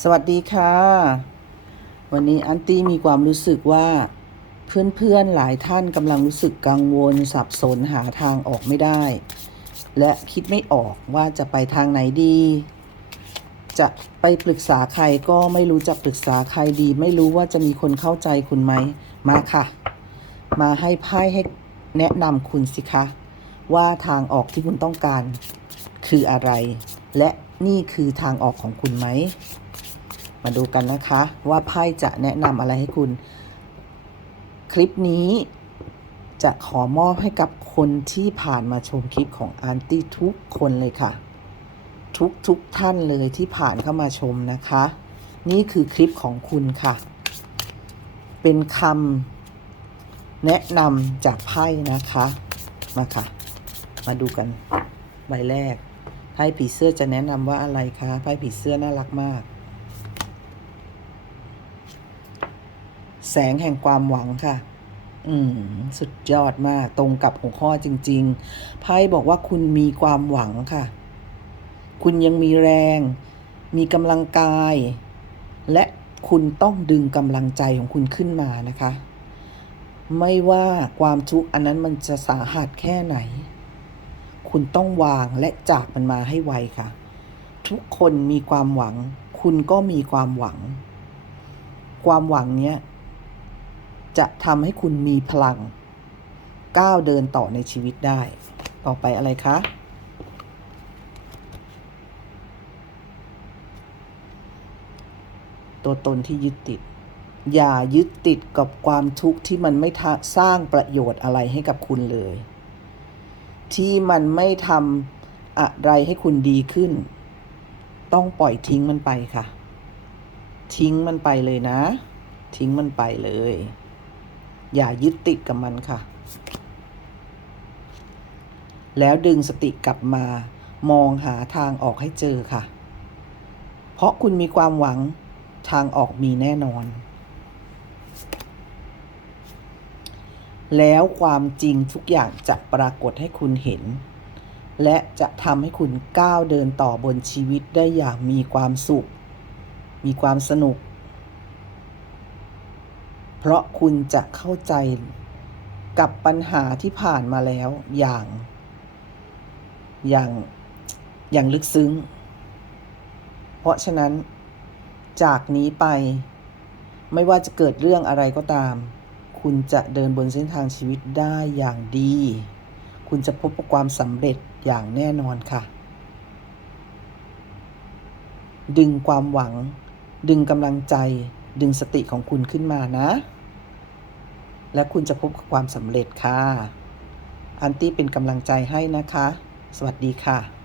สวัสดีค่ะ วันนี้อันตี้มีความรู้สึกว่า เพื่อนๆหลายท่านกำลังรู้สึกกังวลสับสนหาทางออกไม่ได้ และคิดไม่ออกว่าจะไปทางไหนดี จะไปปรึกษาใครก็ไม่รู้จะปรึกษาใครดี ไม่รู้ว่าจะมีคนเข้าใจคุณไหมมาค่ะ มาให้ไพ่ให้แนะนำคุณสิคะ ว่าทางออกที่คุณต้องการคืออะไร และนี่คือทางออกของคุณไหม มาดูกันนะคะว่าไพ่จะแนะนำอะไรให้คุณ คลิปนี้จะขอมอบให้กับคนที่ผ่านมาชมคลิปของอาร์ตี้ทุกคนเลยค่ะ ทุกทุกท่านเลยที่ผ่านเข้ามาชมนะคะ นี่คือคลิปของคุณค่ะ เป็นคำแนะนำจากไพ่นะคะ มาค่ะ มาดูกันใบแรก ไพ่ผีเสื้อจะแนะนำว่าอะไรคะไพ่ผีเสื้อน่ารักมาก แสงแห่งความหวังค่ะ อืม สุดยอดมาก ตรงกับหัวข้อจริง ๆ ไพ่บอกว่าคุณมีความหวังค่ะ คุณยังมีแรง มีกำลังกาย และคุณต้องดึงกำลังใจของคุณขึ้นมานะคะ ไม่ว่าความทุกข์อันนั้นมันจะสาหัสแค่ไหน คุณต้องวางและจากมันมาให้ไวค่ะ ทุกคนมีความหวัง คุณก็มีความหวัง ความหวังเนี้ยจะทำให้คุณมีพลัง ก้าวเดินต่อในชีวิตได้ ต่อไปอะไรคะตัวตนที่ยึดติด อย่ายึดติดกับความทุกข์ที่มันไม่สร้างประโยชน์อะไรให้กับคุณเลย ที่มันไม่ทำอะไรให้คุณดีขึ้น ต้องปล่อยทิ้งมันไปค่ะ ทิ้งมันไปเลยนะ ทิ้งมันไปเลย อย่ายึดติดกับมันค่ะ แล้วดึงสติกลับมามองหาทางออกให้เจอค่ะ เพราะคุณมีความหวังทางออกมีแน่นอน แล้วความจริงทุกอย่างจะปรากฏให้คุณเห็น และจะทำให้คุณก้าวเดินต่อบนชีวิตได้อย่างมีความสุข มีความสนุก เพราะคุณจะเข้าใจกับปัญหาที่ผ่านมาแล้วอย่าง อย่าง อย่างลึกซึ้ง เพราะฉะนั้นจากนี้ไป ไม่ว่าจะเกิดเรื่องอะไรก็ตาม คุณจะเดินบนเส้นทางชีวิตได้อย่างดี คุณจะพบกับความสำเร็จอย่างแน่นอนค่ะ ดึงความหวัง ดึงกำลังใจ ดึงสติของคุณขึ้นมานะ และคุณจะพบกับความสำเร็จค่ะ อันตี้เป็นกำลังใจให้นะคะ สวัสดีค่ะ